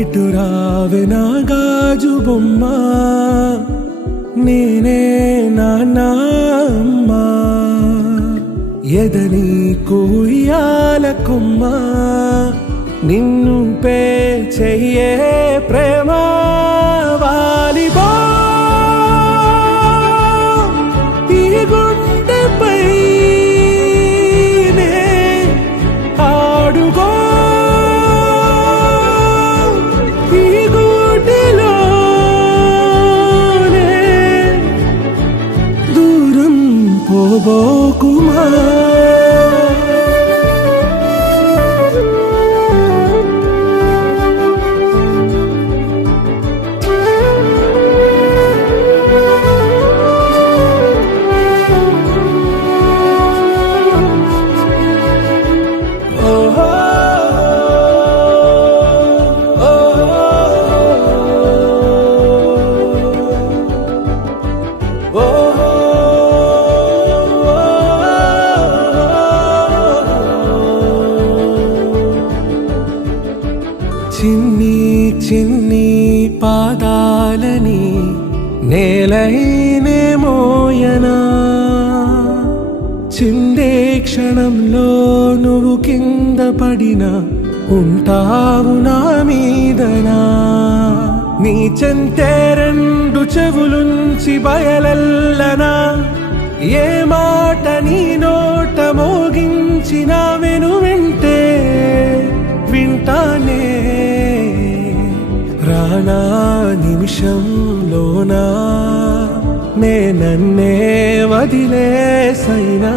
ఇటు రావే నా గాజు బొమ్మ, నేనే నాన్న అమ్మా. ఎదని కూయాల కొమ్మ, నిన్ను పే చెయ్యే ప్రేమ వాలిబా. ఈ గుండెపై నే ఆడుగో, ఈ గుడిలోనే దూరం పోబోకుమా. చిన్ని చిన్ని పాదాలని నేలైనే మోయనా, చిందే క్షణంలో నువ్వు కింద పడినా ఉంటావు నా మీదనా. నీ చెంతే రెండు చెవులుంచి బయలెల్లనా, ఏ మాట నీ నోట మోగించిన వెను వింటే వింటానే. రానా నిమిషంలోనా నే నన్నే వదిలేసైనా.